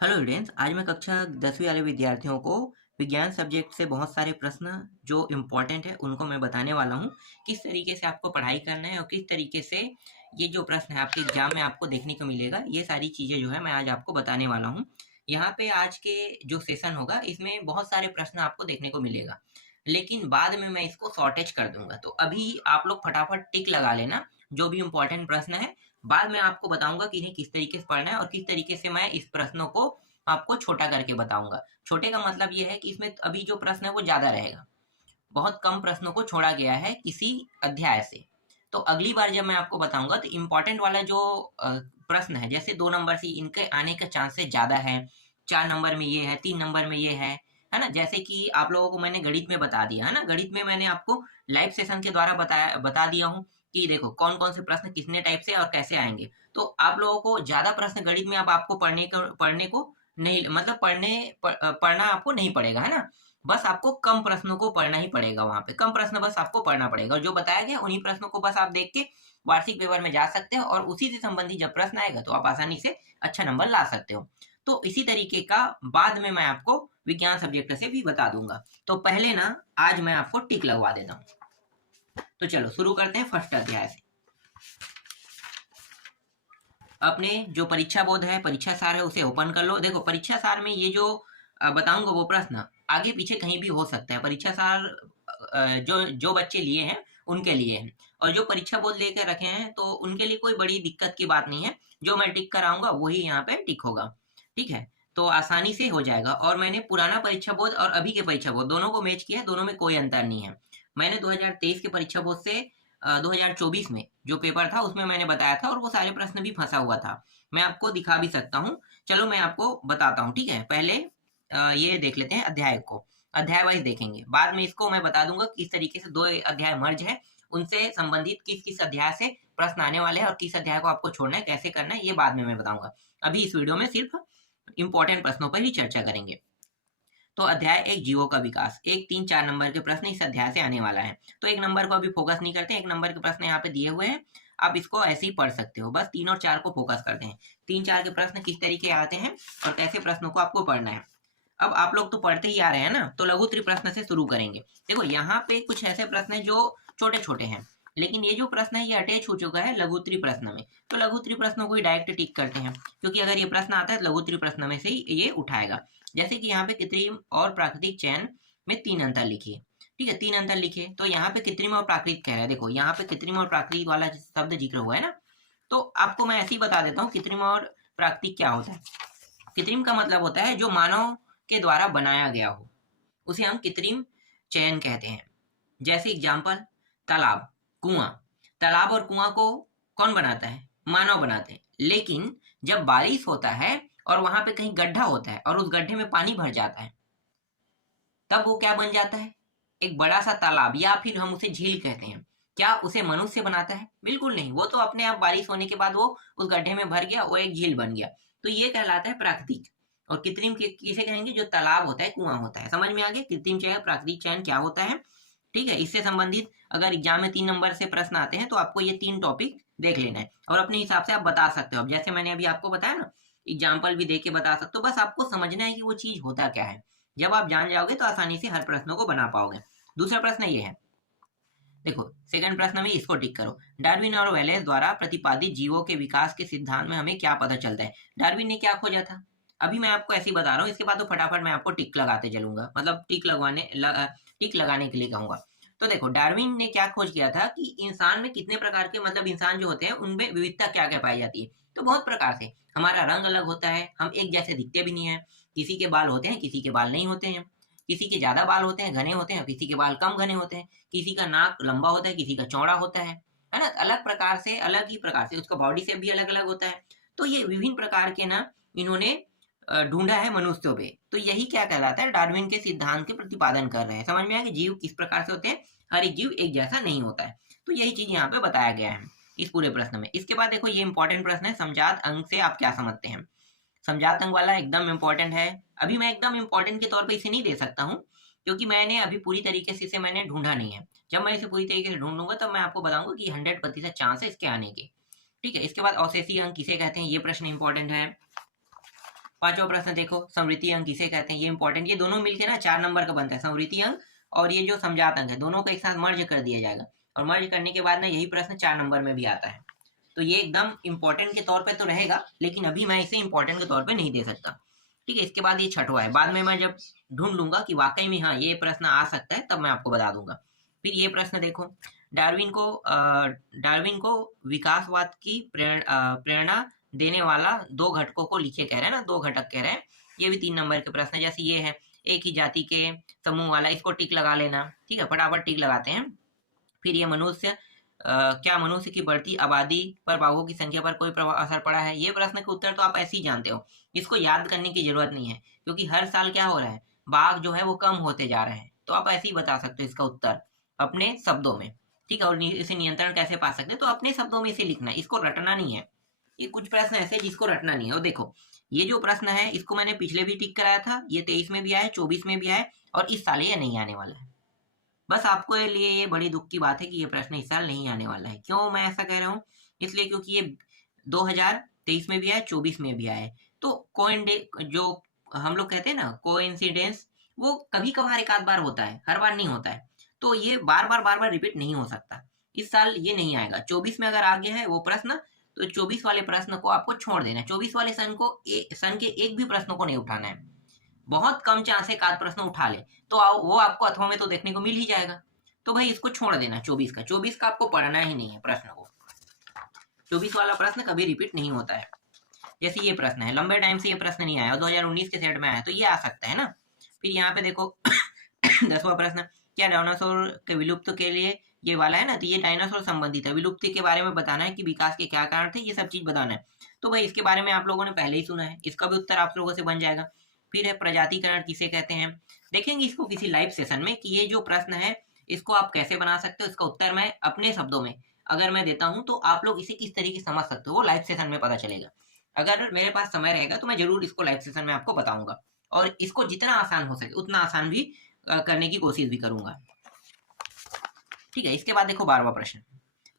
Hello students, आज मैं कक्षा 10वीं वाले विद्यार्थियों को विज्ञान सब्जेक्ट से बहुत सारे प्रश्न जो इम्पोर्टेंट है उनको मैं बताने वाला हूँ। किस तरीके से आपको पढ़ाई करना है और किस तरीके से ये जो प्रश्न है आपके एग्जाम में आपको देखने को मिलेगा, ये सारी चीज़ें जो है मैं आज आपको बताने वाला हूँ। यहाँ पे आज के जो सेशन होगा इसमें बहुत सारे प्रश्न आपको देखने को मिलेगा, लेकिन बाद में मैं इसको शॉर्टेज कर दूंगा। तो अभी आप लोग फटाफट टिक लगा लेना जो भी इम्पोर्टेंट प्रश्न है। बाद में आपको बताऊंगा कि इन्हें किस तरीके से पढ़ना है और किस तरीके से मैं इस प्रश्नों को आपको छोटा करके बताऊंगा। छोटे का मतलब ये है कि इसमें अभी जो प्रश्न है वो ज्यादा रहेगा, बहुत कम प्रश्नों को छोड़ा गया है किसी अध्याय से। तो अगली बार जब मैं आपको बताऊंगा तो इम्पोर्टेंट वाला जो प्रश्न है, जैसे 2 नंबर से इनके आने का चांसेस ज्यादा है, 4 नंबर में ये है, 3 नंबर में ये है ना। जैसे कि आप लोगों को मैंने गणित में बता दिया है ना, गणित में मैंने आपको लाइव सेशन के द्वारा बता दिया हूँ कि देखो कौन कौन से प्रश्न कितने टाइप से और कैसे आएंगे। तो आप लोगों को ज्यादा प्रश्न गणित में अब आपको पढ़ने को नहीं, मतलब पढ़ना आपको नहीं पड़ेगा, है ना। बस आपको कम प्रश्नों को पढ़ना ही पड़ेगा, वहां पे कम प्रश्न बस आपको पढ़ना पड़ेगा और जो बताया गया उन्हीं प्रश्नों को बस आप देख के वार्षिक पेपर में जा सकते हो और उसी से संबंधित जब प्रश्न आएगा तो आप आसानी से अच्छा नंबर ला सकते हो। तो इसी तरीके का बाद में मैं आपको विज्ञान सब्जेक्ट से भी बता दूंगा। तो पहले ना आज मैं आपको टिक लगवा देता हूँ। तो चलो शुरू करते हैं फर्स्ट अध्याय से। अपने जो परीक्षा बोध है, परीक्षा सार है, उसे ओपन कर लो। देखो परीक्षा सार में ये जो बताऊंगा वो प्रश्न आगे पीछे कहीं भी हो सकता है। परीक्षा सार जो जो बच्चे लिए हैं उनके लिए है, और जो परीक्षा बोध लेकर रखे हैं तो उनके लिए कोई बड़ी दिक्कत की बात नहीं है। जो मैं टिक कराऊंगा वही यहाँ पे टिक होगा, ठीक है। तो आसानी से हो जाएगा। और मैंने पुराना परीक्षा बोध और अभी के परीक्षा बोध दोनों को मैच किया है, दोनों में कोई अंतर नहीं है। मैंने 2023 के परीक्षा बोध से 2024 में जो पेपर था उसमें मैंने बताया था और वो सारे प्रश्न भी फंसा हुआ था। मैं आपको दिखा भी सकता हूँ, चलो मैं आपको बताता हूँ, ठीक है। पहले ये देख लेते हैं अध्याय को, अध्याय वाइज देखेंगे। बाद में इसको मैं बता दूंगा किस तरीके से 2 अध्याय मर्ज है, उनसे संबंधित किस किस अध्याय से प्रश्न आने वाले हैं और किस अध्याय को आपको छोड़ना है, कैसे करना है, ये बाद में मैं बताऊंगा। अभी इस वीडियो में सिर्फ इंपॉर्टेंट प्रश्नों पर ही चर्चा करेंगे। तो अध्याय 1 जीवों का विकास, 1, 3, 4 नंबर के प्रश्न इस अध्याय से आने वाला है। तो 1 नंबर को अभी फोकस नहीं करते, 1 नंबर के प्रश्न यहाँ पे दिए हुए हैं, आप इसको ऐसे ही पढ़ सकते हो। बस 3 और 4 को फोकस करते हैं। 3, 4 के प्रश्न किस तरीके आते हैं और कैसे प्रश्नों को आपको पढ़ना है। अब आप लोग तो पढ़ते ही आ रहे हैं ना, तो लघु प्रश्न से शुरू करेंगे। देखो यहाँ पे कुछ ऐसे प्रश्न है जो छोटे छोटे हैं, लेकिन ये जो प्रश्न है ये अटैच हो चुका है लघुत्री प्रश्न में। तो लघुत्री प्रश्नों को ही डायरेक्ट टिक करते हैं, क्योंकि अगर ये प्रश्न आता है लघुत्री प्रश्न में से ही ये उठाएगा। जैसे कि यहाँ पे कृत्रिम और प्राकृतिक चयन में 3 अंतर लिखिए, ठीक है, 3 अंतर लिखिए। तो यहाँ पे कृत्रिम और प्राकृतिक कह रहा है। देखो यहाँ पे कृत्रिम और प्राकृतिक वाला शब्द जिक्र हुआ है ना, तो आपको मैं ऐसे ही बता देता हूँ कृत्रिम और प्राकृतिक क्या होता है। कृत्रिम का मतलब होता है जो मानव के द्वारा बनाया गया हो, उसे हम कृत्रिम चयन कहते हैं। जैसे एग्जाम्पल, तालाब, कुआं। तालाब और कुआं को कौन बनाता है? मानव बनाते हैं। लेकिन जब बारिश होता है और वहां पे कहीं गड्ढा होता है और उस गड्ढे में पानी भर जाता है, तब वो क्या बन जाता है? एक बड़ा सा तालाब, या फिर हम उसे झील कहते हैं। क्या उसे मनुष्य बनाता है? बिल्कुल नहीं, वो तो अपने आप बारिश होने के बाद वो उस गड्ढे में भर गया, वो एक झील बन गया। तो ये कहलाता है प्राकृतिक। और कृत्रिम किसे कहेंगे? जो तालाब होता है, कुआं होता है। समझ में आ गया कृत्रिम चयन प्राकृतिक चयन क्या होता है, ठीक है। इससे संबंधित अगर एग्जाम में 3 नंबर से प्रश्न आते हैं तो आपको ये 3 टॉपिक देख लेना है और अपने हिसाब से आप बता सकते हो। अब जैसे मैंने अभी आपको बताया ना, एग्जाम्पल भी दे के बता सकते हो। बस आपको समझना है कि वो चीज होता क्या है। जब आप जान जाओगे तो आसानी से हर प्रश्नों को बना पाओगे। दूसरा प्रश्न ये है, देखो सेकंड प्रश्न में इसको टिक करो। डार्विन और वेलेस द्वारा प्रतिपादित जीवों के विकास के सिद्धांत में हमें क्या पता चलता है? डार्विन ने क्या खोजा था? अभी मैं आपको ऐसे ही बता रहा हूँ, इसके बाद तो फटाफट मैं आपको टिक लगाते चलूंगा, मतलब टिक लगाने के लिए कहूंगा। तो देखो डार्विन ने क्या खोज किया था कि इंसान में कितने प्रकार के, मतलब इंसान जो होते हैं उनमें विविधता क्या क्या पाई जाती है। तो बहुत प्रकार से हमारा रंग अलग होता है, हम एक जैसे दिखते भी नहीं है। किसी के बाल होते हैं, किसी के बाल नहीं होते हैं। किसी के ज्यादा बाल होते हैं, घने होते हैं, किसी के बाल कम घने होते हैं। किसी का नाक लंबा होता है, किसी का चौड़ा होता है ना। अलग प्रकार से, अलग ही प्रकार से उसका बॉडी शेप भी अलग अलग होता है। तो ये विभिन्न प्रकार के ना इन्होंने ढूंढा है मनुष्यों पे। तो यही क्या कहलाता है? डार्विन के सिद्धांत के प्रतिपादन कर रहे हैं। समझ में आया कि जीव किस प्रकार से होते हैं? हर एक जीव एक जैसा नहीं होता है। तो यही चीज यहाँ पे बताया गया है इस पूरे प्रश्न में। इसके बाद देखो ये इंपॉर्टेंट प्रश्न है, समजात अंक से आप क्या समझते हैं? समजात अंक वाला एकदम इंपॉर्टेंट है। अभी मैं एकदम इंपॉर्टेंट के तौर पे इसे नहीं दे सकता हूँ, क्योंकि मैंने अभी पूरी तरीके से इसे मैंने ढूंढा नहीं है। जब मैं इसे पूरी तरीके से ढूंढूंगा तब मैं आपको बताऊंगा कि 100% चांस है इसके आने के, ठीक है। इसके बाद अवशेषीय अंक किसे कहते हैं? ये प्रश्न इंपॉर्टेंट है। पांचवा प्रश्न देखो, समृद्धि अंक किसे कहते हैं, ये इंपॉर्टेंट, ये दोनों मिलके ना 4 नंबर का बनता है, समृद्धि अंक और ये जो समझात अंक है, दोनों को एक साथ मर्ज कर दिया जाएगा और मर्ज करने के बाद ना यही प्रश्न 4 नंबर में भी आता है। तो ये एकदम इंपॉर्टेंट के तौर पे तो रहेगा, लेकिन अभी मैं इसे इंपॉर्टेंट के तौर पे नहीं दे सकता। ठीक है, इसके बाद ये छठवा है, बाद में मैं जब ढूंढ लूंगा कि वाकई में हाँ ये प्रश्न आ सकता है तब मैं आपको बता दूंगा। फिर ये प्रश्न देखो, डार्विन को विकासवाद की प्रेरणा देने वाला 2 घटकों को लिखे कह रहे हैं ना, 2 घटक कह रहे हैं। ये भी 3 नंबर के प्रश्न है। जैसे ये है एक ही जाति के समूह वाला, इसको टिक लगा लेना। ठीक है, फटाफट टिक लगाते हैं। फिर ये मनुष्य क्या मनुष्य की बढ़ती आबादी पर बाघों की संख्या पर कोई असर पड़ा है, ये प्रश्न के उत्तर तो आप ऐसे ही जानते हो, इसको याद करने की जरूरत नहीं है, क्योंकि हर साल क्या हो रहा है, बाघ जो है वो कम होते जा रहे हैं। तो आप ऐसे ही बता सकते हो इसका उत्तर अपने शब्दों में। ठीक है, और इसे नियंत्रण कैसे पा सकते हैं, तो अपने शब्दों में इसे लिखना है, इसको रटना नहीं है। ये कुछ प्रश्न ऐसे हैं जिसको रटना नहीं है। और देखो ये जो प्रश्न है इसको मैंने पिछले भी टिक कराया था, ये 23 में भी आया, 24 में भी आया और इस साल ये नहीं आने वाला है। बस आपको लिए ये बड़ी दुख की बात है कि ये प्रश्न इस साल नहीं आने वाला है। क्यों मैं ऐसा कह रहा हूँ, इसलिए क्योंकि ये 2023 में भी आया, 24 में भी आया। तो जो हम लोग कहते हैं ना कोइंसिडेंस, वो कभी कभार एक आध बार होता है, हर बार नहीं होता है। तो ये बार बार रिपीट नहीं हो सकता। इस साल ये नहीं आएगा। 24 में अगर आ गया है वो प्रश्न, तो 24 वाले प्रश्न को आपको छोड़ देना है। 24 वाले सन के एक भी प्रश्नों को नहीं उठाना है। बहुत कम चांस है एक आध प्रश्न उठा ले, तो वो आपको अथवा में तो देखने को मिल ही जाएगा। तो भाई इसको छोड़ देना। 24 का आपको पढ़ना ही नहीं है प्रश्न को। 24 वाला प्रश्न कभी रिपीट नहीं होता है। जैसे ये प्रश्न है, लंबे टाइम से ये प्रश्न नहीं आया, 2019 के सेट में आया, तो ये आ सकता है ना। फिर यहाँ पे देखो 10वां प्रश्न, क्या डायनासोर के विलुप्त के लिए ये वाला है ना, तो ये डायनासोर संबंधित है। विलुप्ति के बारे में बताना है कि विकास के क्या कारण थे, ये सब चीज बताना है। तो भाई इसके बारे में आप लोगों ने पहले ही सुना है, इसका भी उत्तर आप लोगों से बन जाएगा। फिर है प्रजातिकरण किसे कहते हैं, देखेंगे इसको किसी लाइव सेशन में कि ये जो प्रश्न है इसको आप कैसे बना सकते हो। इसका उत्तर मैं अपने शब्दों में अगर मैं देता हूं तो आप लोग इसे किस तरीके से समझ सकते हो वो लाइव सेशन में पता चलेगा। अगर मेरे पास समय रहेगा तो मैं जरूर इसको लाइव सेशन में आपको बताऊंगा, और इसको जितना आसान हो सके उतना आसान भी करने की कोशिश भी करूंगा। ठीक है, इसके बाद देखो 12वां प्रश्न,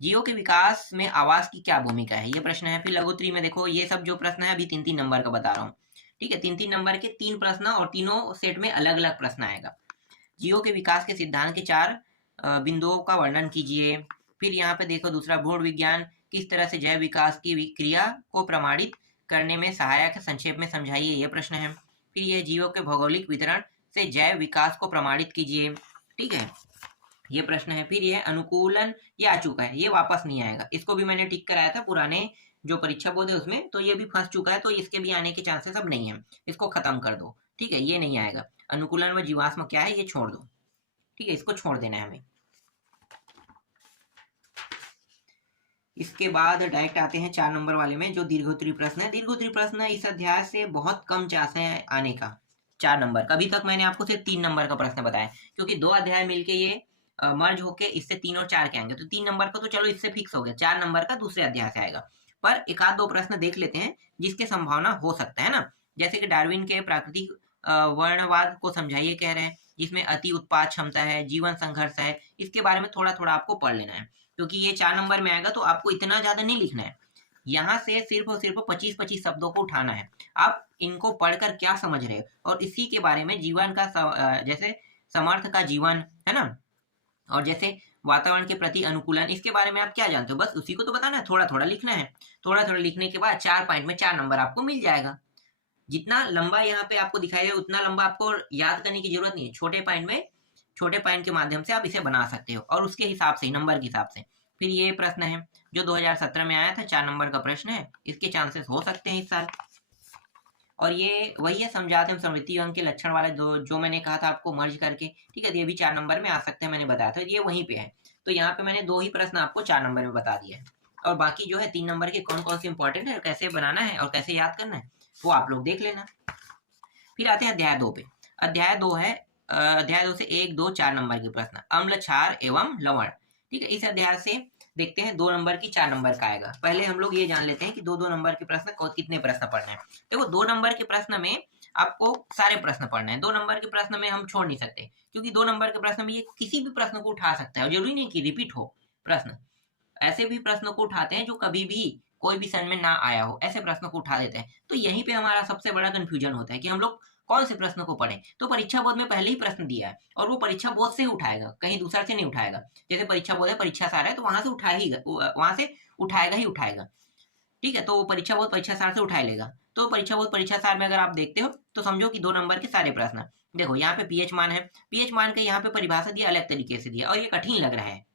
जीव के विकास में आवास की क्या भूमिका है, ये प्रश्न है। फिर लघुत्तरी में देखो ये सब जो प्रश्न है अभी 3-3 नंबर का बता रहा हूँ। ठीक है, 3-3 नंबर के 3 प्रश्न और तीनों सेट में अलग अलग प्रश्न आएगा। जीवों के विकास के सिद्धांत के 4 बिंदुओं का वर्णन कीजिए। फिर यहाँ पे देखो दूसरा, भूण विज्ञान किस तरह से जैव विकास की क्रिया को प्रमाणित करने में सहायक है, संक्षेप में समझाइए, ये प्रश्न है। फिर यह जीवों के भौगोलिक वितरण से जैव विकास को प्रमाणित कीजिए। ठीक है, ये प्रश्न है। फिर यह अनुकूलन, ये आ चुका है, ये वापस नहीं आएगा, इसको भी मैंने टिक कराया था पुराने जो परीक्षा बोर्ड है उसमें, तो ये भी फंस चुका है, तो इसके भी आने के चांसेस अब नहीं है, इसको खत्म कर दो। ठीक है, ये नहीं आएगा। अनुकूलन व जीवाश्म क्या है ये छोड़ दो। ठीक है, इसको छोड़ देना है हमें। इसके बाद डायरेक्ट आते हैं 4 नंबर वाले में जो दीर्घोत्तरी प्रश्न है। दीर्घोत्तरी प्रश्न इस अध्याय से बहुत कम चांस है आने का 4 नंबर का। अभी तक मैंने आपको सिर्फ 3 नंबर का प्रश्न बताया, क्योंकि 2 अध्याय मिलके ये मर्ज होके इससे 3 और 4 के आएंगे, तो 3 नंबर का तो चलो इससे फिक्स हो गया, 4 नंबर का दूसरे अध्याय से आएगा। पर एक आध 2 प्रश्न देख लेते हैं जिसके संभावना हो सकता है ना। जैसे कि डार्विन के प्राकृतिक वर्णवाद को समझाइए कह रहे हैं, जिसमें अति उत्पाद क्षमता है, जीवन संघर्ष है, इसके बारे में थोड़ा थोड़ा आपको पढ़ लेना है, क्योंकि ये 4 नंबर में आएगा, तो आपको इतना ज्यादा नहीं लिखना है। यहाँ से सिर्फ और सिर्फ 25-25 शब्दों को उठाना है। आप इनको पढ़कर क्या समझ रहे हो, और इसी के बारे में जीवन का जैसे समर्थ का जीवन है ना, और जैसे वातावरण के प्रति अनुकूलन, इसके बारे में आप क्या जानते हो, बस उसी को तो बताना है, थोड़ा थोड़ा लिखना है। थोड़ा थोड़ा लिखने के बाद 4 पॉइंट में 4 नंबर आपको मिल जाएगा। जितना लंबा यहाँ पे आपको दिखाई दे उतना लंबा आपको याद करने की जरूरत नहीं है, छोटे पॉइंट के माध्यम से आप इसे बना सकते हो, और उसके हिसाब से नंबर के हिसाब से। फिर ये प्रश्न है जो 2017 में आया था, 4 नंबर का प्रश्न है, इसके चांसेस हो सकते हैं इस साल। और ये वही है समझाते हैं समृद्धि अंक के लक्षण वाले जो मैंने कहा था आपको मर्ज करके। ठीक है, ये भी 4 नंबर में आ सकते हैं, मैंने बताया था, ये वहीं पे है। तो यहाँ पे मैंने 2 ही प्रश्न आपको 4 नंबर में बता दिया है, और बाकी जो है 3 नंबर के कौन कौन से इंपॉर्टेंट है, कैसे बनाना है और कैसे याद करना है वो आप लोग देख लेना। फिर आते हैं अध्याय 2 पे। अध्याय 2 है, अध्याय 2 से 1, 2, 4 नंबर के प्रश्न, अम्ल, क्षार एवं लवण। ठीक है, इस अध्याय से देखते हैं 2 नंबर की 4 नंबर का आएगा। पहले हम लोग ये जान लेते हैं कि 2-2 नंबर के प्रश्न को कितने प्रश्न पढ़ने हैं। देखो 2 नंबर के प्रश्न में आपको सारे प्रश्न पढ़ने हैं। 2 नंबर के प्रश्न में हम छोड़ नहीं सकते, क्योंकि 2 नंबर के प्रश्न में ये किसी भी प्रश्न को उठा सकता है, और जरूरी नहीं कि रिपीट हो प्रश्न। ऐसे भी प्रश्नों को उठाते हैं जो कभी भी कोई भी सन में ना आया हो, ऐसे प्रश्नों को उठा देते हैं। तो यहीं पे हमारा सबसे बड़ा कंफ्यूजन होता है कि हम लोग कौन से प्रश्न को पढ़ें। तो परीक्षा बोर्ड में पहले ही प्रश्न दिया है और वो परीक्षा बोर्ड से ही उठाएगा, कहीं दूसरा से नहीं उठाएगा। जैसे परीक्षा बोर्ड है, परीक्षा सार है, तो वहां से वहां से उठाएगा ही उठाएगा। ठीक है, तो परीक्षा बोर्ड परीक्षा सार से उठा लेगा। तो परीक्षा बोर्ड परीक्षा सार में अगर आप देखते हो तो समझो कि 2 नंबर के सारे प्रश्न। देखो यहाँ पे पीएच मान है, पीएच मान के यहाँ पे परिभाषा दिया अलग तरीके से दिया और ये कठिन लग रहा है।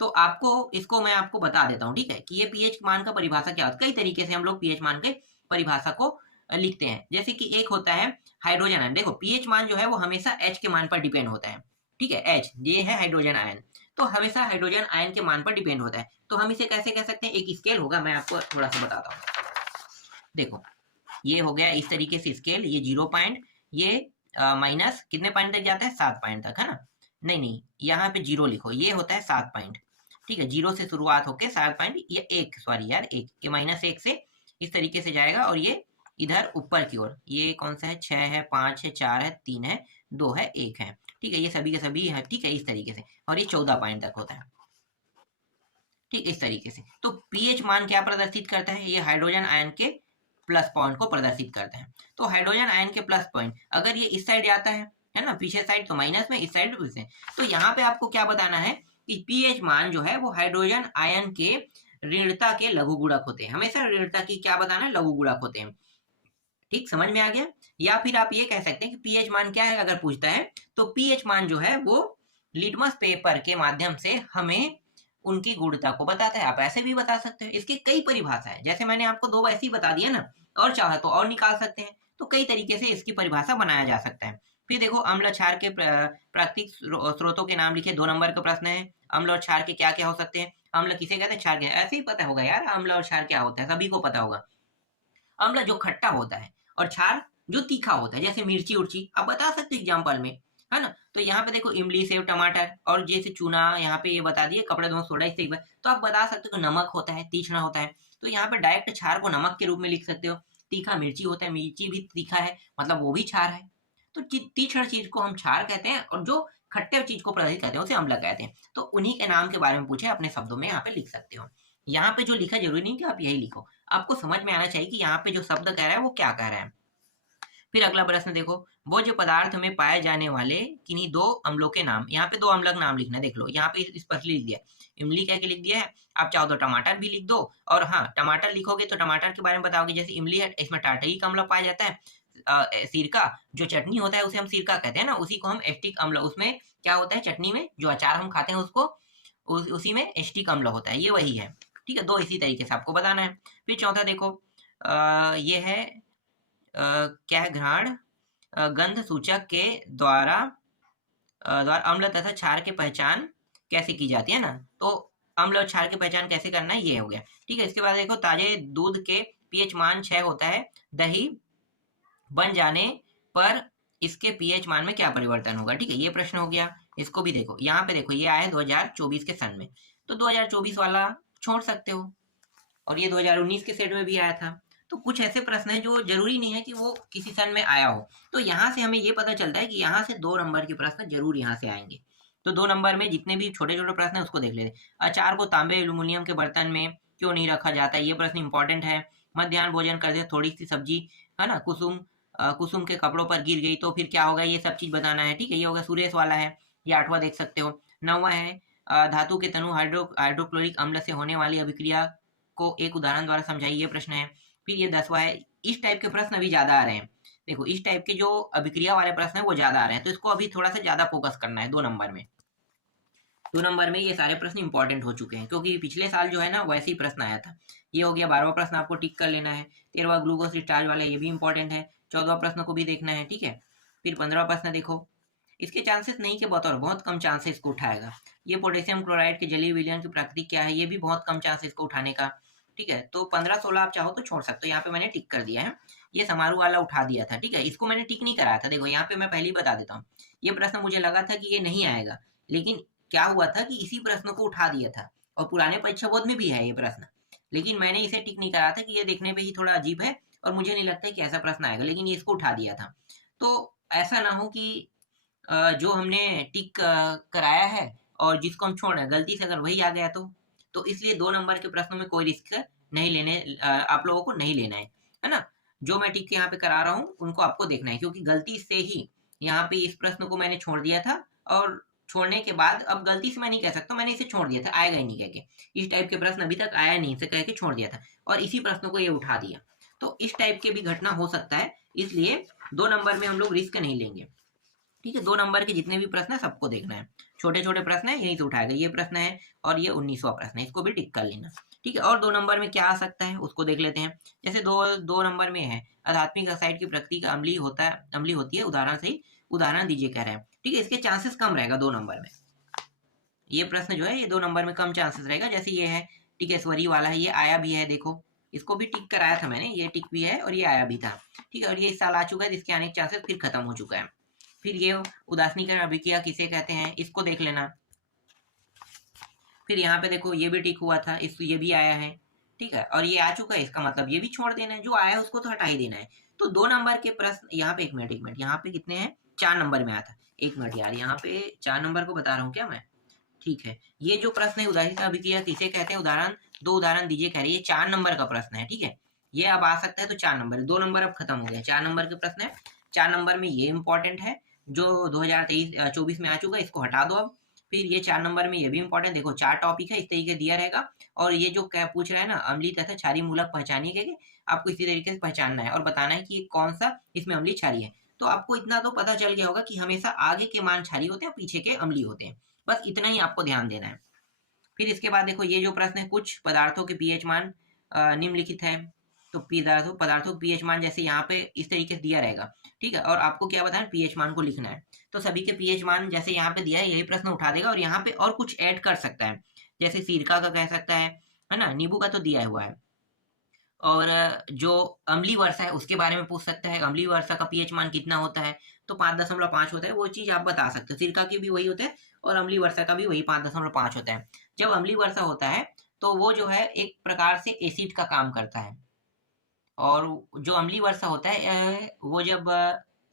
तो आपको इसको मैं आपको बता देता हूँ, ठीक है, कि ये पीएच मान का परिभाषा क्या होता है। कई तरीके से हम लोग पीएच मान के परिभाषा को लिखते हैं। जैसे कि एक होता है हाइड्रोजन आयन। देखो पीएच मान जो है वो हमेशा एच के मान पर डिपेंड होता है। ठीक है, एच ये है हाइड्रोजन आयन, तो हमेशा हाइड्रोजन आयन के मान पर डिपेंड होता है। तो हम इसे कैसे कह सकते हैं, एक स्केल होगा, मैं आपको थोड़ा सा बताता हूँ। देखो ये हो गया इस तरीके से स्केल, ये 0 पॉइंट, ये माइनस कितने पॉइंट तक जाता है, 7 पॉइंट तक, है ना। नहीं, यहाँ पे 0 लिखो, ये होता है 7 पॉइंट। ठीक है, 0 से शुरुआत होके 7 पॉइंट, ये 1 सॉरी यार 1, ये -1 से इस तरीके से जाएगा और ये इधर ऊपर की ओर, ये कौन सा है, 6 है, 5 है, 4 है, 3 है, 2 है, 1 है। ठीक है, ये सभी के सभी है। ठीक है, इस तरीके से, और ये 14 पॉइंट तक होता है। ठीक, इस तरीके से। तो पीएच मान क्या प्रदर्शित करता है, ये हाइड्रोजन आयन के प्लस पॉइंट को प्रदर्शित करता है। तो हाइड्रोजन आयन के प्लस पॉइंट अगर ये इस साइड जाता है ना, पीछे साइड तो माइनस में, इस साइड प्लस में। तो यहाँ पे आपको क्या बताना है कि पीएच मान जो है वो हाइड्रोजन आयन के ऋणता के लघु गुणक होते हैं। हमेशा ऋणता की क्या बताना है, लघु गुणक होते हैं। ठीक, समझ में आ गया। या फिर आप ये कह सकते हैं कि पीएच मान क्या है, अगर पूछता है तो पीएच मान जो है वो लिटमस पेपर के माध्यम से हमें उनकी गुणता को बताता है। आप ऐसे भी बता सकते हो, इसकी कई परिभाषा है। जैसे मैंने आपको 2 ऐसे ही बता दिया ना, और चाहे तो और निकाल सकते हैं। तो कई तरीके से इसकी परिभाषा बनाया जा सकता है। फिर देखो अम्ल क्षार के प्राकृतिक स्रोतों के नाम लिखे, 2 नंबर का प्रश्न है। अम्ल और क्षार के क्या क्या हो सकते हैं, अम्ल किसे कहते हैं, क्षार क्या, ऐसे ही पता होगा यार, अम्ल और क्षार क्या होता है, सभी को पता होगा। अम्ल जो खट्टा होता है और क्षार जो तीखा होता है, जैसे मिर्ची उर्ची आप बता सकते एग्जाम्पल में, है ना। तो यहाँ पे देखो इमली, सेव, टमाटर, और जैसे चूना यहाँ पे ये बता दिए, कपड़े धो सोडा, इससे तो आप बता सकते हो नमक होता है, तीक्ष्ण होता है। तो यहाँ पे डायरेक्ट क्षार को नमक के रूप में लिख सकते हो। तीखा मिर्ची होता है, मिर्ची भी तीखा है, मतलब वो भी क्षार है। तो तीक्ष्ण चीज को हम क्षार कहते हैं और जो खट्टे चीज को प्रदर्शित करते हैं उसे अम्ल कहते हैं। तो उन्हीं के नाम के बारे में पूछे, अपने शब्दों में यहाँ पे लिख सकते हो। यहाँ पे जो लिखा जरूरी नहीं कि आप यही लिखो, आपको समझ में आना चाहिए कि यहाँ पे जो शब्द कह रहा है वो क्या कह रहा है। फिर अगला प्रश्न देखो, वो जो पदार्थ में पाए जाने वाले किन्हीं 2 अम्लों के नाम। यहाँ पे 2 अम्ल नाम लिखना है, देख लो यहाँ पे स्पष्ट लिख दिया, इमली कह के लिख दिया है। आप चाहो तो टमाटर भी लिख दो, और हाँ टमाटर लिखोगे तो टमाटर के बारे में बताओगे। जैसे इमली है, इसमें टार्टरिक अम्ल पाया जाता है। सिरका जो चटनी होता है उसे हम सिरका कहते हैं ना, उसी को हम एस्टिक अम्ल, उसमें क्या होता है, चटनी में जो अचार हम खाते हैं उसको उसी में एस्टिक अम्ल होता है, ये वही है। ठीक है, 2 इसी तरीके से आपको बताना है। फिर चौथा देखो, ये है क्या है, घ्राण गंध सूचक के द्वारा अम्ल तथा क्षार की पहचान कैसे की जाती है ना। तो अम्ल और क्षार की पहचान कैसे करना है, ये हो गया। ठीक है, इसके बाद देखो ताजे दूध के पीएच मान 6 होता है, दही बन जाने पर इसके पीएच मान में क्या परिवर्तन होगा। ठीक है, ये प्रश्न हो गया। इसको भी देखो, यहाँ पे देखो ये आया 2024 के सन में, तो 2024 वाला छोड़ सकते हो, और ये 2019 के सेट में भी आया था। तो कुछ ऐसे प्रश्न हैं जो जरूरी नहीं है कि वो किसी सन में आया हो। तो यहाँ से हमें ये पता चलता है कि यहाँ से 2 नंबर के प्रश्न जरूर यहाँ से आएंगे। तो 2 नंबर में जितने भी छोटे छोटे प्रश्न है उसको देख लेते। अचार को तांबे एल्यूमिनियम के बर्तन में क्यों नहीं रखा जाता, ये प्रश्न इंपॉर्टेंट है। मध्याह्न भोजन करते थोड़ी सी सब्जी, है ना, कुसुम के कपड़ों पर गिर गई तो फिर क्या होगा, ये सब चीज बताना है। ठीक है, ये होगा सुरेश वाला है। ये 8वां देख सकते हो। 9वां है धातु के तनु हाइड्रोक्लोरिक अम्ल से होने वाली अभिक्रिया को एक उदाहरण द्वारा समझाइए, ये प्रश्न है। फिर ये 10वां है। इस टाइप के प्रश्न अभी ज्यादा आ रहे हैं। देखो इस टाइप के जो अभिक्रिया वाले प्रश्न है वो ज्यादा आ रहे हैं, तो इसको अभी थोड़ा सा ज्यादा फोकस करना है 2 नंबर में। 2 नंबर में ये सारे प्रश्न इंपॉर्टेंट हो चुके हैं, क्योंकि पिछले साल जो है ना वैसे ही प्रश्न आया था। ये हो गया। 12वां प्रश्न आपको टिक कर लेना है। 13वां ग्लूकोज रिचार्ज वाला, ये भी इंपॉर्टेंट है। 14वां प्रश्न को भी देखना है। ठीक है, फिर 15वां प्रश्न देखो, इसके चांसेस नहीं के बतौर, बहुत कम चांसेस को उठाएगा। ये पोटेशियम क्लोराइड के जलीय विलयन की प्रकृति क्या है, ये भी बहुत कम चांसेस को उठाने का। ठीक है, तो 15-16 आप चाहो तो छोड़ सकते हो, यहाँ पे मैंने टिक कर दिया है। ये समारोह वाला उठा दिया था। ठीक है, इसको मैंने टिक नहीं कराया था। देखो यहाँ पे मैं पहले ही बता देता हूँ, ये प्रश्न मुझे लगा था कि ये नहीं आएगा, लेकिन क्या हुआ था कि इसी प्रश्न को उठा दिया था, और पुराने परीक्षा बोध में भी है ये प्रश्न, लेकिन मैंने इसे टिक नहीं कराया था कि ये देखने पे ही थोड़ा अजीब है और मुझे नहीं लगता कि ऐसा प्रश्न आएगा, लेकिन ये इसको उठा दिया था। तो ऐसा ना हो कि जो हमने टिक कराया है और जिसको हम छोड़ रहे हैं गलती से अगर वही आ गया तो इसलिए 2 नंबर के प्रश्नों में कोई रिस्क नहीं लेने आप लोगों को नहीं लेना है ना। जो मैं टिक यहाँ पे करा रहा हूँ उनको आपको देखना है, क्योंकि गलती से ही यहाँ पे इस प्रश्न को मैंने छोड़ दिया था, और छोड़ने के बाद अब गलती से मैं नहीं कह सकता, मैंने इसे छोड़ दिया था, आएगा ही नहीं कह के, इस टाइप के प्रश्न अभी तक आया नहीं, इसे कह के छोड़ दिया था, और इसी प्रश्न को ये उठा दिया। तो इस टाइप के भी घटना हो सकता है, इसलिए 2 नंबर में हम लोग रिस्क नहीं लेंगे। ठीक है, 2 नंबर के जितने भी प्रश्न है सबको देखना है, छोटे छोटे प्रश्न है यहीं से उठाएगा, ये प्रश्न है और ये 19वां प्रश्न है, इसको भी टिक कर लेना। ठीक है, और 2 नंबर में क्या आ सकता है उसको देख लेते हैं। जैसे दो नंबर में है आध्यात्मिक ऑक्साइड की प्रकृति का अम्लीय होती है, उदाहरण दीजिए कह रहे हैं। ठीक है, इसके चांसेस कम रहेगा 2 नंबर में, ये प्रश्न जो है ये 2 नंबर में कम चांसेस रहेगा। जैसे ये है टिकेश्वरी वाला है, ये आया भी है, देखो इसको भी टिक कराया था मैंने, ये टिक भी है और ये आया भी था। ठीक है, और ये इस साल आ चुका है, जिसके आने के चांसेस फिर खत्म हो चुका है। फिर ये उदासीनीकरण अभिक्रिया किसे कहते हैं, इसको देख लेना। फिर यहाँ पे देखो ये भी टिक हुआ था, ये भी आया है। ठीक है, और ये आ चुका है, इसका मतलब ये भी छोड़ देना है, जो आया है उसको तो हटा ही देना है। तो 2 नंबर के प्रश्न यहाँ पे, एक मिनट, यहाँ पे कितने हैं, 4 नंबर में आया था। एक मिनट यार, यहाँ पे 4 नंबर को बता रहा हूँ क्या मैं। ठीक है, ये जो प्रश्न है उदासीनीकरण अभिक्रिया किसे कहते हैं, दो उदाहरण दीजिए कह रही है, 4 नंबर का प्रश्न है। ठीक है, ये अब आ सकता है तो 4 नंबर, 2 नंबर अब खत्म हो गया, 4 नंबर के प्रश्न है। 4 नंबर में ये इंपॉर्टेंट है जो 2023-24 में आ चुका है, इसको हटा दो अब। फिर ये 4 नंबर में ये भी इंपॉर्टेंट, देखो 4 टॉपिक है, इस तरीके दिया रहेगा। और ये जो क्या पूछ रहा है ना, अम्लीय तथा क्षारीय मूलक पहचानिए, करके आपको इसी तरीके से पहचानना है और बताना है कि कौन सा इसमें अम्लीय क्षारीय है। तो आपको इतना तो पता चल गया होगा कि हमेशा आगे के मान क्षारीय होते हैं और पीछे के अम्लीय होते हैं, बस इतना ही आपको ध्यान देना है। फिर इसके बाद देखो ये जो प्रश्न है, कुछ पदार्थों के पीएच मान निम्नलिखित है। तो पदार्थों के पीएच मान जैसे यहाँ पे इस तरीके से दिया रहेगा। ठीक है, और आपको क्या बताना है, पीएच मान को लिखना है। तो सभी के पीएच मान जैसे यहाँ पे दिया है, यही प्रश्न उठा देगा और यहाँ पे और कुछ ऐड कर सकता है, जैसे सिरका का कह सकता है ना, नींबू का तो दिया हुआ है। और जो अम्लीय वर्षा है उसके बारे में पूछ सकता है, अम्लीय वर्षा का पीएच मान कितना होता है, तो 5.5 होता है, वो चीज आप बता सकते हो। सिरका की भी वही होता है और अम्लीय वर्षा का भी वही 5.5 होता है। जब अम्लीय वर्षा होता है तो वो जो है एक प्रकार से एसिड का काम करता है, और जो अम्लीय वर्षा होता है वो जब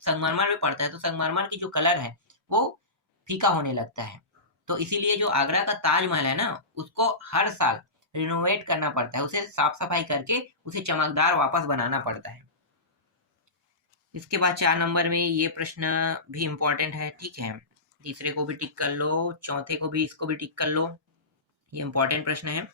संगमरमर में पड़ता है तो संगमरमर की जो कलर है वो फीका होने लगता है। तो इसीलिए जो आगरा का ताजमहल है ना, उसको हर साल रिनोवेट करना पड़ता है, उसे साफ सफाई करके उसे चमकदार वापस बनाना पड़ता है। इसके बाद 4 नंबर में ये प्रश्न भी इम्पोर्टेंट है। ठीक है, तीसरे को भी टिक कर लो, चौथे को भी, इसको भी टिक कर लो, ये इम्पोर्टेंट प्रश्न है।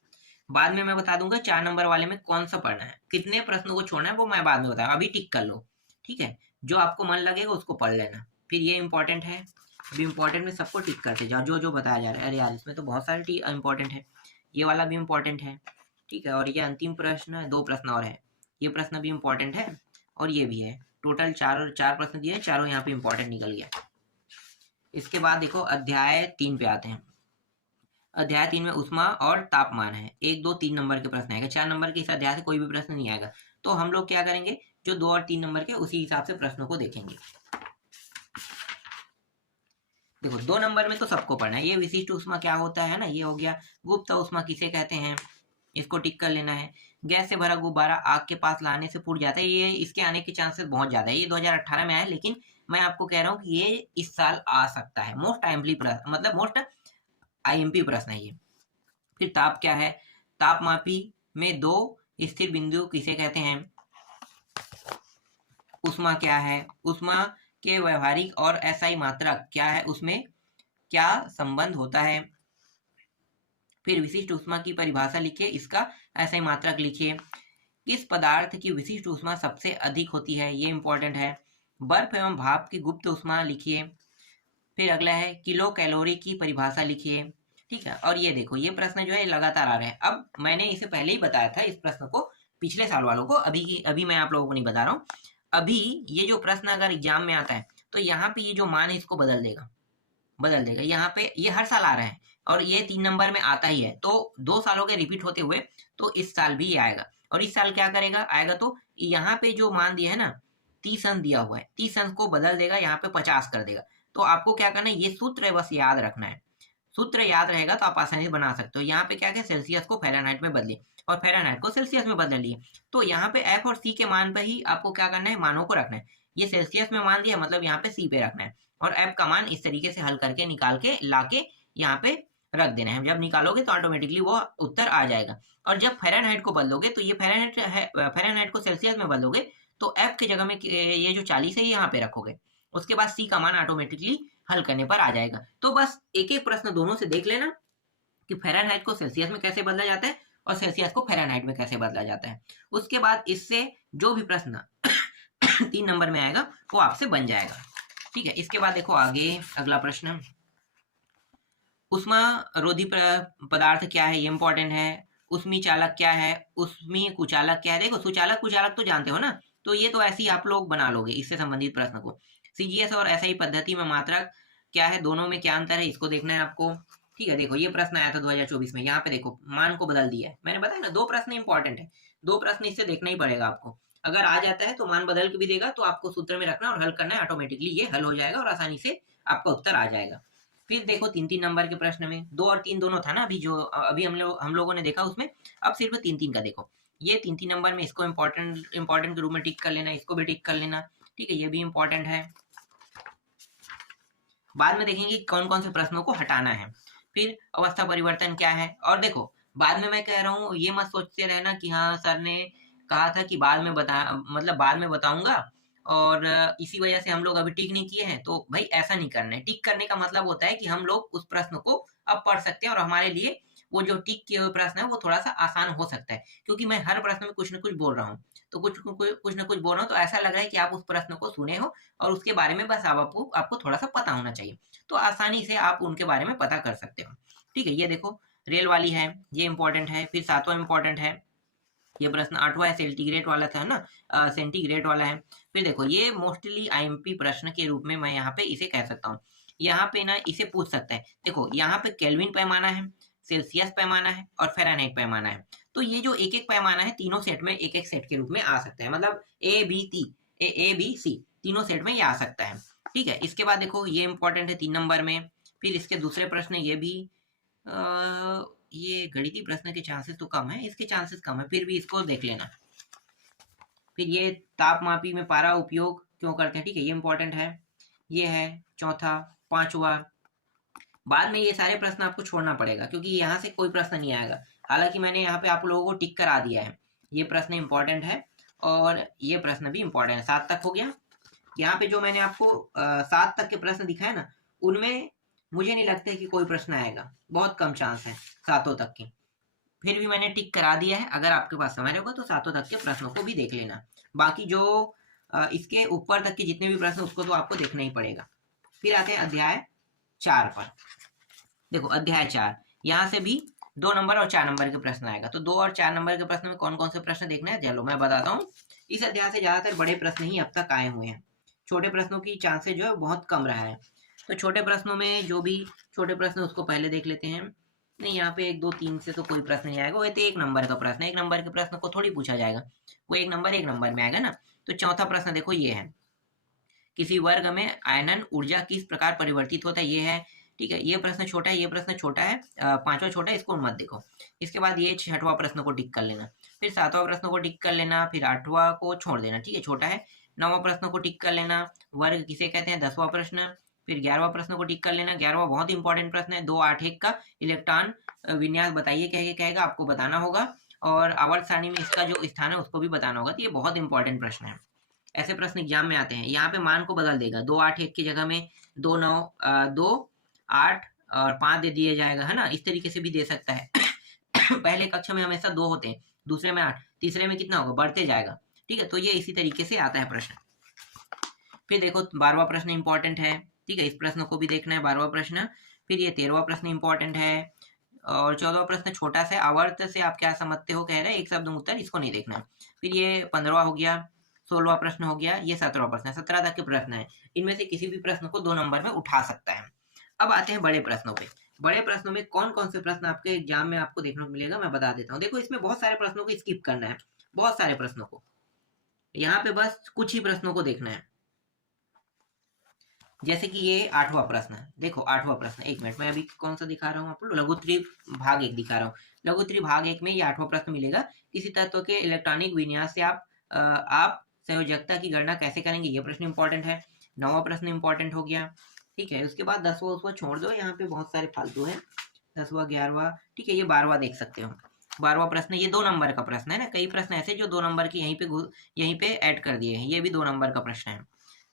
बाद में मैं बता दूंगा 4 नंबर वाले में कौन सा पढ़ना है, कितने प्रश्नों को छोड़ना है वो मैं बाद में बताऊंगा, अभी टिक कर लो। ठीक है, जो आपको मन लगेगा उसको पढ़ लेना। फिर ये इंपॉर्टेंट है, अभी इंपॉर्टेंट में सबको टिक करते जाओ, जो जो बताया जा रहा है। अरे यार, इसमें तो बहुत सारे इंपॉर्टेंट है, ये वाला भी इंपॉर्टेंट है। ठीक है, और ये अंतिम प्रश्न, 2 प्रश्न और है, ये प्रश्न भी इंपॉर्टेंट है और ये भी है। टोटल 4 प्रश्न दिए, चारों यहाँ पे इंपॉर्टेंट निकल गया। इसके बाद देखो अध्याय 3 पे आते हैं। अध्याय 3 में उष्मा और तापमान है, 1, 2, 3 नंबर के प्रश्न आएगा। 4 नंबर के इस अध्याय से कोई भी प्रश्न नहीं आएगा, तो हम लोग क्या करेंगे, जो 2 और 3 नंबर के उसी हिसाब से प्रश्नों को देखेंगे। देखो 2 नंबर में तो सबको पढ़ना है, ये विशिष्ट उष्मा क्या होता है ना, ये हो गया। गुप्त उष्मा किसे कहते हैं, इसको टिक कर लेना है। गैस से भरा गुब्बारा आग के पास लाने से फूट जाता है, ये इसके आने के चांसेस बहुत ज्यादा है। ये 2018 में आया, लेकिन मैं आपको कह रहा हूँ कि ये इस साल आ सकता है। मोस्ट टाइमली प्रश्न, मतलब मोस्ट आईएमपी प्रश्न है ये। फिर ताप क्या है, तापमापी में 2 स्थिर बिंदु किसे कहते हैं। उष्मा क्या है, उष्मा के व्यवहारिक और एसआई मात्रक क्या है, उसमें क्या संबंध होता है। फिर विशिष्ट उष्मा की परिभाषा लिखिए, इसका एसआई मात्रक लिखिए। किस पदार्थ की विशिष्ट उष्मा सबसे अधिक होती है, ये इंपॉर्टेंट है। बर्फ एवं भाप की गुप्त उष्मा लिखिए। फिर अगला है किलो कैलोरी की परिभाषा लिखिए। ठीक है, और ये देखो ये प्रश्न जो है लगातार आ रहे हैं। अब मैंने इसे पहले ही बताया था इस प्रश्न को पिछले साल वालों को, अभी मैं आप लोगों को नहीं बता रहा हूँ। अभी ये जो प्रश्न अगर एग्जाम में आता है तो यहाँ पे ये जो मान है इसको बदल देगा। यहाँ पे ये हर साल आ रहा है और ये 3 नंबर में आता ही है, तो 2 सालों के रिपीट होते हुए तो इस साल भी ये आएगा। और इस साल क्या करेगा, आएगा तो यहाँ पे जो मान दिया है ना 30 अंश दिया हुआ है, 30 अंश को बदल देगा, यहाँ पे 50 कर देगा। तो आपको क्या करना है, ये सूत्र बस याद रखना है। सूत्र याद रहेगा तो आप आसानी से बना सकते हो। यहाँ पे क्या सेल्सियस को फ़ारेनहाइट में बदलिए और फ़ारेनहाइट को सेल्सियस में बदल लिए। तो यहाँ पे एफ और सी के मान पर ही आपको क्या करना है, मानों को रखना है। ये सेल्सियस में मान दिया, मतलब यहाँ पे सी पे रखना है और एफ का मान इस तरीके से हल करके निकाल के ला के यहाँ पे रख देना है। जब निकालोगे तो ऑटोमेटिकली वो उत्तर आ जाएगा। और जब फ़ारेनहाइट को बदलोगे तो ये फ़ारेनहाइट को सेल्सियस में बदलोगे तो एफ की जगह में ये जो 40 है ये यहाँ पे रखोगे। उसके बाद सी का मान ऑटोमेटिकली हल करने पर आ जाएगा। तो बस एक-एक प्रश्न दोनों से देख लेना कि फ़ारेनहाइट को सेल्सियस में कैसे बदला जाता है और सेल्सियस को फ़ारेनहाइट में कैसे बदला जाता है। उसके बाद इससे जो भी प्रश्न 3 नंबर में आएगा वो आपसे बन जाएगा। ठीक है, इसके बाद देखो आगे अगला प्रश्न, ऊष्मारोधी पदार्थ क्या है, ये इंपॉर्टेंट है। ऊष्मी चालक क्या है, ऊष्मी कुचालक क्या है। देखो सुचालक कुचालक तो जानते हो ना, तो ये तो ऐसे ही आप लोग बना लोगे इससे संबंधित प्रश्न को। सीजीएस और एसआई पद्धति में मात्रक क्या है, दोनों में क्या अंतर है, इसको देखना है आपको। ठीक है, देखो ये प्रश्न आया था 2024 में। यहाँ पे देखो मान को बदल दिया है, मैंने बताया ना 2 प्रश्न इंपॉर्टेंट है, 2 प्रश्न इससे देखना ही पड़ेगा आपको। अगर आ जाता है तो मान बदल के भी देगा तो आपको सूत्र में रखना और हल करना है, ऑटोमेटिकली ये हल हो जाएगा और आसानी से आपका उत्तर आ जाएगा। फिर देखो 3-3 नंबर के प्रश्न में 2 और 3 दोनों था ना, अभी जो अभी हम लोगों ने देखा उसमें, अब सिर्फ 3-3 का देखो। ये 3-3 नंबर में इसको इंपॉर्टेंट के रूप में टिक कर लेना, इसको भी टिक कर लेना। ठीक है, ये भी इंपॉर्टेंट है। बाद में देखेंगे कौन कौन से प्रश्नों को हटाना है। फिर अवस्था परिवर्तन क्या है, और देखो बाद में मैं कह रहा हूँ ये मत सोचते रहना कि हाँ सर ने कहा था कि बाद में बाद में बताऊंगा और इसी वजह से हम लोग अभी टिक नहीं किए हैं। तो भाई ऐसा नहीं करना है। टिक करने का मतलब होता है कि हम लोग उस प्रश्न को अब पढ़ सकते हैं और हमारे लिए वो जो टिक किए हुए प्रश्न है वो थोड़ा सा आसान हो सकता है, क्योंकि मैं हर प्रश्न में कुछ न कुछ बोल रहा हूँ। तो कुछ न कुछ बोल रहा हूँ तो ऐसा लग रहा है कि आप उस प्रश्न को सुने हो और उसके बारे में बस आपको थोड़ा सा पता होना चाहिए, तो आसानी से आप उनके बारे में पता कर सकते हो। ठीक है, ये देखो रेल वाली है, ये इंपॉर्टेंट है। फिर 7वां इंपॉर्टेंट है, ये प्रश्न 8वां है, सेंटीग्रेड वाला था ना, सेंटीग्रेड वाला है। फिर देखो ये मोस्टली आईएमपी प्रश्न के रूप में मैं यहाँ पे इसे कह सकता हूँ। यहाँ पे ना इसे पूछ सकता है। देखो यहाँ पे केल्विन पैमाना है, सेल्सियस पैमाना है और फ़ारेनहाइट पैमाना है। तो ये जो एक एक पैमाना है तीनों सेट में एक एक सेट के रूप में आ सकता है, मतलब ए बी सी तीनों सेट में ये आ सकता है। ठीक है, इसके बाद देखो ये इंपॉर्टेंट है 3 नंबर में। फिर इसके दूसरे प्रश्न ये भी ये गणितीय प्रश्न के चांसेस तो कम है, इसके चांसेस कम है, फिर भी इसको देख लेना। फिर ये तापमापी में पारा उपयोग क्यों करते हैं, ठीक है, ये इंपॉर्टेंट है। ये है चौथा। 5वां, बाद में ये सारे प्रश्न आपको छोड़ना पड़ेगा क्योंकि यहाँ से कोई प्रश्न नहीं आएगा। हालांकि मैंने यहाँ पे आप लोगों को टिक करा दिया है। ये प्रश्न इंपॉर्टेंट है और ये प्रश्न भी इंपॉर्टेंट है। 7 तक हो गया। यहाँ पे जो मैंने आपको 7 तक के प्रश्न दिखाए ना, उनमें मुझे नहीं लगता है कि कोई प्रश्न आएगा, बहुत कम चांस है 7 तक की। फिर भी मैंने टिक करा दिया है। अगर आपके पास समय होगा तो 7 तक के प्रश्नों को भी देख लेना। बाकी जो इसके ऊपर तक के जितने भी प्रश्न उसको तो आपको देखना ही पड़ेगा। फिर आते हैं अध्याय 4 पर। देखो अध्याय 4, यहाँ से भी 2 नंबर और 4 नंबर के प्रश्न आएगा। तो 2 और 4 नंबर के प्रश्न में कौन कौन से प्रश्न देखना है चलो मैं बताता हूँ। इस अध्याय से ज्यादातर बड़े प्रश्न ही अब तक आए हुए हैं, छोटे प्रश्नों की चांसेस जो है बहुत कम रहा है। तो छोटे प्रश्नों में जो भी छोटे प्रश्न उसको पहले देख लेते हैं। नहीं, यहाँ पे 1 2 3 से तो कोई प्रश्न नहीं आएगा, वो तो 1 नंबर का प्रश्न है। 1 नंबर के प्रश्न को थोड़ी पूछा जाएगा, वो 1 नंबर में आएगा ना। तो चौथा प्रश्न देखो ये है, किसी वर्ग में आयनन ऊर्जा किस प्रकार परिवर्तित होता है, ये है। ठीक है, ये प्रश्न छोटा है, ये प्रश्न छोटा है, 5वां छोटा है, इसको मत देखो। इसके बाद ये 6वां प्रश्न को टिक कर लेना, फिर 7वां प्रश्न को टिक कर लेना, फिर 8वां को छोड़ देना, ठीक है छोटा है। 9वां प्रश्न को टिक कर लेना, वर्ग किसे कहते हैं, 10वां प्रश्न। फिर 11वां प्रश्न को टिक कर लेना, 11वां बहुत इंपॉर्टेंट प्रश्न है, 2 8 1 का इलेक्ट्रॉन विन्यास बताइए कहेगा, आपको बताना होगा। और आवर्त सारणी में इसका जो स्थान है उसको भी बताना होगा। तो ये बहुत इंपॉर्टेंट प्रश्न है, ऐसे प्रश्न एग्जाम में आते हैं। यहाँ पे मान को बदल देगा, 2 8 1 की जगह में 2 9 2 8 और 5 दे दिया जाएगा, है ना। इस तरीके से भी दे सकता है। पहले कक्षा में हमेशा 2 होते हैं, दूसरे में 8, तीसरे में कितना होगा, बढ़ते जाएगा। ठीक है, तो ये इसी तरीके से आता है प्रश्न। फिर देखो 12वां प्रश्न इंपॉर्टेंट है, ठीक है, इस प्रश्न को भी देखना है, 12वां प्रश्न। फिर ये 13वां प्रश्न इंपॉर्टेंट है और 14वां प्रश्न छोटा सा, आवर्त से आप क्या समझते हो कह रहे हैं, एक शब्द में उत्तर, इसको नहीं देखना। फिर ये 15वां हो गया, 16वां प्रश्न हो गया, ये 17वां प्रश्न है। 17 तक के प्रश्न है, इनमें से किसी भी प्रश्न को 2 नंबर में उठा सकता है। अब आते हैं बड़े प्रश्नों पे। बड़े प्रश्नों में कौन कौन से प्रश्न आपके एग्जाम में आपको देखने को मिलेगा मैं बता देता हूँ। देखो इसमें बहुत सारे प्रश्नों को स्किप करना है, बहुत सारे प्रश्नों को, यहाँ पे बस कुछ ही प्रश्नों को देखना है। जैसे कि ये 8वां प्रश्न है, देखो 8वां प्रश्न, 1 मिनट मैं अभी कौन सा दिखा रहा हूँ आपको, लघुत्तरी भाग 1 दिखा रहा हूँ। लघुत्तरी भाग 1 में ये 8वां प्रश्न मिलेगा, किसी तत्व के इलेक्ट्रॉनिक विन्यास से आप संयोजकता की गणना कैसे करेंगे, ये प्रश्न इंपॉर्टेंट है। 9वां प्रश्न इंपॉर्टेंट हो गया, ठीक है। उसके बाद 10वां उसको छोड़ दो, यहाँ पे बहुत सारे फालतू है। 10वां 11वां, ठीक है, ये 12वां देख सकते हो। 12वां प्रश्न, ये 2 नंबर का प्रश्न है ना, कई प्रश्न ऐसे जो 2 नंबर के यहीं पे ऐड कर दिए हैं, ये भी 2 नंबर का प्रश्न है।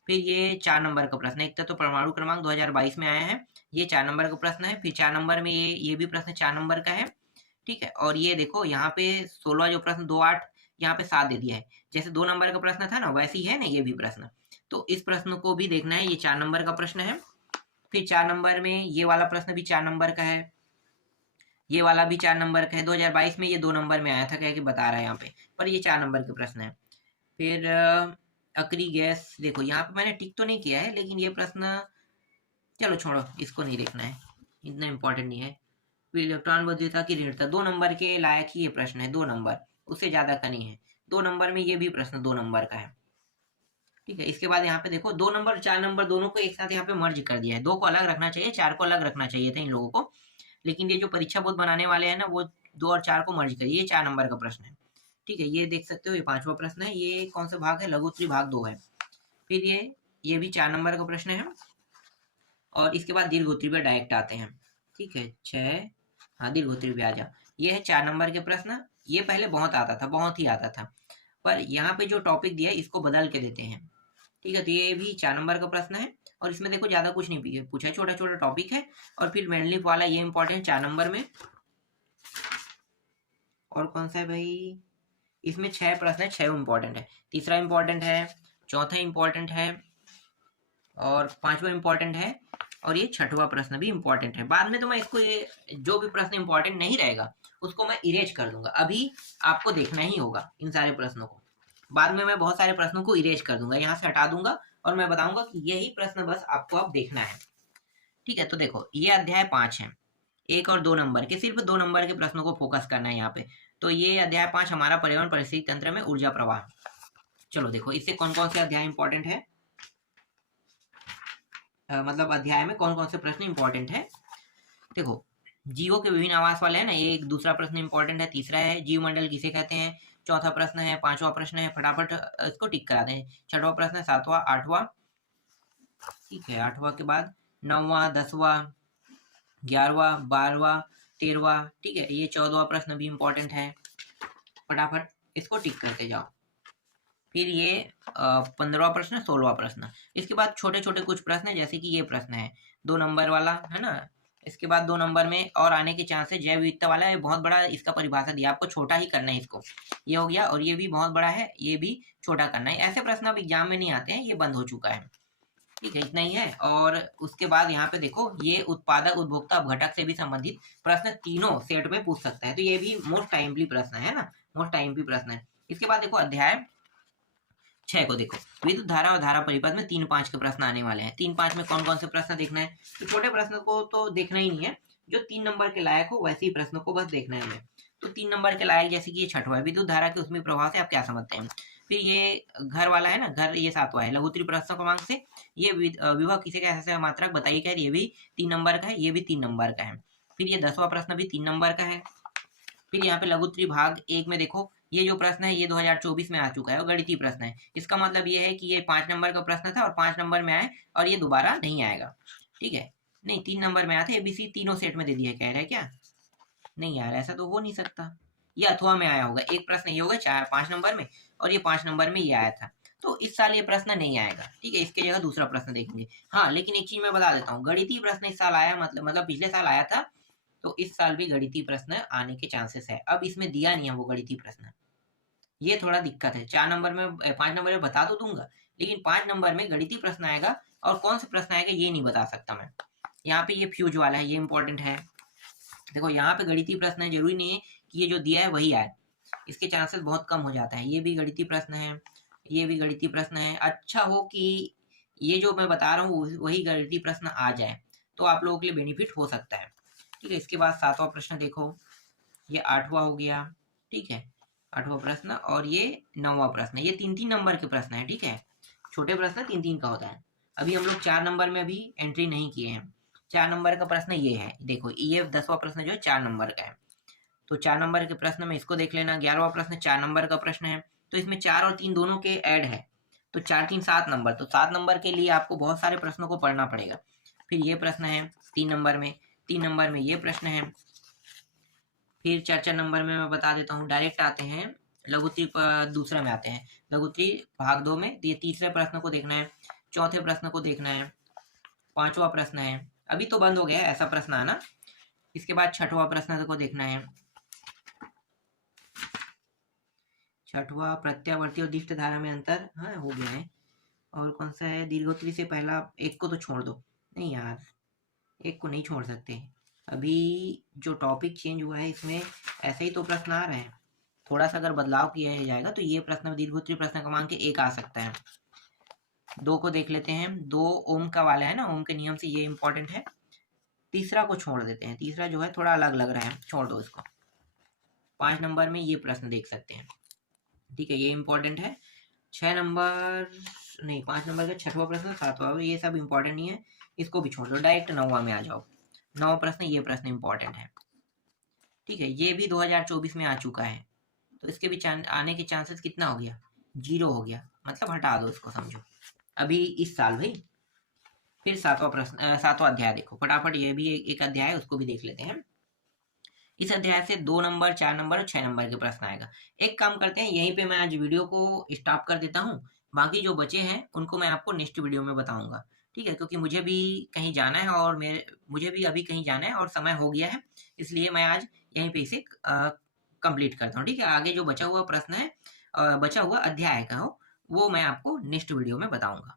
फिर ये 4 नंबर का प्रश्न है, एक तो परमाणु क्रमांक 2022 में आया है, ये 4 नंबर का प्रश्न है। फिर 4 नंबर में ये भी प्रश्न 4 नंबर का है, ठीक है। और ये देखो यहाँ पे 16 जो प्रश्न 2 8 यहाँ पे 7 दे दिया है, जैसे 2 नंबर का प्रश्न था ना वैसे ही है ना ये भी प्रश्न। तो इस प्रश्न को भी देखना है, ये 4 नंबर का प्रश्न है। फिर 4 नंबर में ये वाला प्रश्न भी 4 नंबर का है, ये वाला भी 4 नंबर का है। 2022 में ये 2 नंबर में आया था, क्या कि बता रहा है यहाँ पे, पर ये 4 नंबर के प्रश्न है। फिर अक्री गैस, देखो यहाँ पे मैंने टिक तो नहीं किया है, लेकिन ये प्रश्न चलो छोड़ो, इसको नहीं देखना है, इतना इंपॉर्टेंट नहीं है। फिर इलेक्ट्रॉन बद्धिता की ऋणता 2 नंबर के लायक ही ये प्रश्न है, 2 नंबर, उससे ज्यादा का नहीं है। 2 नंबर में ये भी प्रश्न 2 नंबर का है, ठीक है। इसके बाद यहाँ पे देखो 2 नंबर 4 नंबर दोनों को एक साथ यहाँ पे मर्ज कर दिया है, 2 को अलग रखना चाहिए, 4 को अलग रखना चाहिए था इन लोगों को, लेकिन ये जो परीक्षा बोध बनाने वाले हैं ना वो 2 और 4 को मर्ज करिए, ये 4 नंबर का प्रश्न है, ठीक है। ये देख सकते हो, ये 5वां प्रश्न है, ये कौन सा भाग है, लघुत्तरी भाग 2 है। फिर ये भी 4 नंबर का प्रश्न है। और इसके बाद दीर्घोत्तरी पे डायरेक्ट आते हैं, ठीक है। 6, हाँ दीर्घोत्तरी पे आ जाओ। ये है 4 नंबर के प्रश्न, ये पहले बहुत आता था, बहुत ही आता था, पर यहाँ पे जो टॉपिक दिया है इसको बदल के देते हैं, ठीक है। तो ये भी 4 नंबर का प्रश्न है, और इसमें देखो ज्यादा कुछ नहीं पूछा है, छोटा छोटा टॉपिक है। और फिर मेनलिफ वाला ये इंपॉर्टेंट 4 नंबर में। और कौन सा है भाई, इसमें 6 प्रश्न है, 6 इंपॉर्टेंट है। तीसरा इंपॉर्टेंट है, चौथा इंपॉर्टेंट है, और 5वां इंपॉर्टेंट है, और ये 6वां प्रश्न भी इंपॉर्टेंट है। बाद में तो मैं इसको, ये जो भी प्रश्न इंपॉर्टेंट नहीं रहेगा उसको मैं इरेज कर दूंगा, अभी आपको देखना ही होगा इन सारे प्रश्नों को। बाद में मैं बहुत सारे प्रश्नों को इरेज कर दूंगा, यहाँ से हटा दूंगा, और मैं बताऊंगा कि यही प्रश्न बस आपको अब देखना है, ठीक है। तो देखो ये अध्याय 5 है, 1 और 2 नंबर के, सिर्फ 2 नंबर के प्रश्नों को फोकस करना है यहाँ पे। तो ये अध्याय 5 हमारा पर्यावरण परिस्थिति तंत्र में ऊर्जा प्रवाह। चलो देखो इससे कौन कौन से अध्याय इंपॉर्टेंट है, मतलब अध्याय में कौन कौन से प्रश्न इंपॉर्टेंट है। देखो जीवों के विभिन्न आवास वाले है ना, ये एक दूसरा प्रश्न इंपॉर्टेंट है। तीसरा है जीवमंडल किसे कहते हैं, चौथा प्रश्न है। 5वां प्रश्न है, फटाफट इसको टिक करा दें। 6वां प्रश्न है, 7वां, 8वां, ठीक है। 8वां के बाद 9वां, 10वां, 11वां, 12वां, 13वां, ठीक है। ये 14वां प्रश्न भी इंपॉर्टेंट है, फटाफट इसको टिक करते जाओ। फिर ये 15वां प्रश्न, 16वां प्रश्न। इसके बाद छोटे छोटे कुछ प्रश्न है, जैसे कि ये प्रश्न है 2 नंबर वाला है ना। इसके बाद 2 नंबर में और आने के चांस है, जैव विविधता वाला है, बहुत बड़ा इसका परिभाषा दिया, आपको छोटा ही करना है इसको। ये हो गया, और ये भी बहुत बड़ा है, ये भी छोटा करना है। ऐसे प्रश्न अब एग्जाम में नहीं आते हैं, ये बंद हो चुका है, ठीक है। इतना ही है। और उसके बाद यहाँ पे देखो ये उत्पादक उपभोक्ता घटक से भी संबंधित प्रश्न तीनों सेट में पूछ सकता है, तो ये भी मोस्ट टाइमली प्रश्न है ना, मोस्ट टाइमली प्रश्न है। इसके बाद देखो अध्याय 6 को देखो, विद्युत धारा और धारा परिपथ में 3-5 के प्रश्न आने वाले हैं। 3-5 में कौन कौन से प्रश्न देखना है, तो छोटे प्रश्न को तो देखना ही नहीं है, जो 3 नंबर के लायक हो वैसे ही प्रश्नों को बस देखना है हमें। तो 3 नंबर के लायक, जैसे कि ये 6वां है, विद्युत धारा के उसमें प्रभाव से आप क्या समझते हैं। फिर ये घर वाला है ना, घर, ये 7वां है, लघुत्तरी प्रश्न क्रमांक से ये विभव किसे कैसे मात्रक बताइए, क्या ये भी 3 नंबर का है, ये भी 3 नंबर का है। फिर ये 10वां प्रश्न भी 3 नंबर का है। फिर यहाँ पे लघुत्तरी भाग 1 में देखो, ये जो प्रश्न है ये 2024 में आ चुका है और गणितीय प्रश्न है। इसका मतलब ये है कि ये 5 नंबर का प्रश्न था और 5 नंबर में आए, और ये दोबारा नहीं आएगा, ठीक है। नहीं, 3 नंबर में आया था, एबीसी तीनों सेट में दे दिया, कह रहे हैं क्या, नहीं यार ऐसा तो हो नहीं सकता, ये अथवा में आया होगा। एक प्रश्न ये होगा 5 नंबर में, और ये 5 नंबर में ये आया था, तो इस साल ये प्रश्न नहीं आएगा, ठीक है। इसके जगह दूसरा प्रश्न देखेंगे। हाँ लेकिन एक चीज मैं बता देता हूँ, गणितीय प्रश्न इस साल आया, मतलब पिछले साल आया था, तो इस साल भी गणितीय प्रश्न आने के चांसेस है। अब इसमें दिया नहीं है वो गणितीय प्रश्न, ये थोड़ा दिक्कत है। 4 नंबर में 5 नंबर में बता तो दूंगा, लेकिन 5 नंबर में गणितीय प्रश्न आएगा, और कौन से प्रश्न आएगा ये नहीं बता सकता मैं। यहाँ पे ये फ्यूज वाला है, ये इंपॉर्टेंट है। देखो यहाँ पे गणितीय प्रश्न है, जरूरी नहीं है कि ये जो दिया है वही आए, इसके चांसेस बहुत कम हो जाता है। ये भी गणितीय प्रश्न है, ये भी गणितीय प्रश्न है। अच्छा हो कि ये जो मैं बता रहा हूँ वही गणितीय प्रश्न आ जाए, तो आप लोगों के लिए बेनिफिट हो सकता है, ठीक है। इसके बाद 7वां प्रश्न देखो, ये 8वां हो गया, ठीक है, 8वां प्रश्न, और ये 9वां प्रश्न। ये 3-3 नंबर के प्रश्न है, ठीक है। छोटे प्रश्न 3-3 का होता है। अभी हम लोग 4 नंबर में अभी एंट्री नहीं किए हैं। 4 नंबर का प्रश्न ये है, देखो ये 10वां प्रश्न जो है 4 नंबर का है, तो 4 नंबर के प्रश्न में इसको देख लेना। 11वां प्रश्न 4 नंबर का प्रश्न है, तो इसमें 4 और 3 दोनों के ऐड है, तो 4-3 7 नंबर, तो 7 नंबर के लिए आपको बहुत सारे प्रश्नों को पढ़ना पड़ेगा। फिर ये प्रश्न है 3 नंबर में, 3 नंबर में ये प्रश्न है। फिर 4 नंबर में मैं बता देता हूँ, डायरेक्ट आते हैं लघुत्तरी दूसरा में आते हैं, लघुत्तरी भाग 2 में ये तीसरे प्रश्न को देखना है, चौथे प्रश्न को देखना है, 5वां प्रश्न है, अभी तो बंद हो गया है ऐसा प्रश्न आना। इसके बाद 6वां प्रश्न को देखना है, 6वां प्रत्यावर्ती और दिष्ट धारा में अंतर, हाँ हो गया है। और कौन सा है, दीर्घोत्तरी से पहला, एक को तो छोड़ दो, नहीं यार एक को नहीं छोड़ सकते, अभी जो टॉपिक चेंज हुआ है इसमें ऐसे ही तो प्रश्न आ रहे हैं, थोड़ा सा अगर बदलाव किया जाएगा तो ये प्रश्न दीर्घोत्तरी प्रश्न क्रमांक 1 आ सकता है। 2 को देख लेते हैं, 2 ओम का वाला है ना, ओम के नियम से ये इंपॉर्टेंट है। तीसरा को छोड़ देते हैं, तीसरा जो है थोड़ा अलग लग रहा है, छोड़ दो इसको। 5 नंबर में ये प्रश्न देख सकते हैं, ठीक है ये इंपॉर्टेंट है। 6 नंबर नहीं, 5 नंबर का 6वां प्रश्न, 7वां, ये सब इंपॉर्टेंट नहीं है, इसको भी छोड़ दो, डायरेक्ट 9वां में आ जाओ। 9वां प्रश्न, ये प्रश्न इंपॉर्टेंट है, ठीक है ये भी 2024 में आ चुका है, तो इसके भी आने के चांसेस कितना हो गया, 0 हो गया, मतलब हटा दो इसको, समझो अभी इस साल भाई। फिर 7वां प्रश्न, 7वां अध्याय देखो फटाफट, ये भी एक अध्याय है, उसको भी देख लेते हैं। इस अध्याय से 2 नंबर, 4 नंबर और 6 नंबर के प्रश्न आएगा। एक काम करते हैं, यहीं पे मैं आज वीडियो को स्टॉप कर देता हूँ, बाकी जो बचे हैं उनको मैं आपको नेक्स्ट वीडियो में बताऊंगा, ठीक है, क्योंकि मुझे भी कहीं जाना है और मुझे भी अभी कहीं जाना है और समय हो गया है, इसलिए मैं आज यहीं पे इसे कंप्लीट करता हूँ, ठीक है। आगे जो बचा हुआ प्रश्न है, बचा हुआ अध्याय का हो, वो मैं आपको नेक्स्ट वीडियो में बताऊंगा।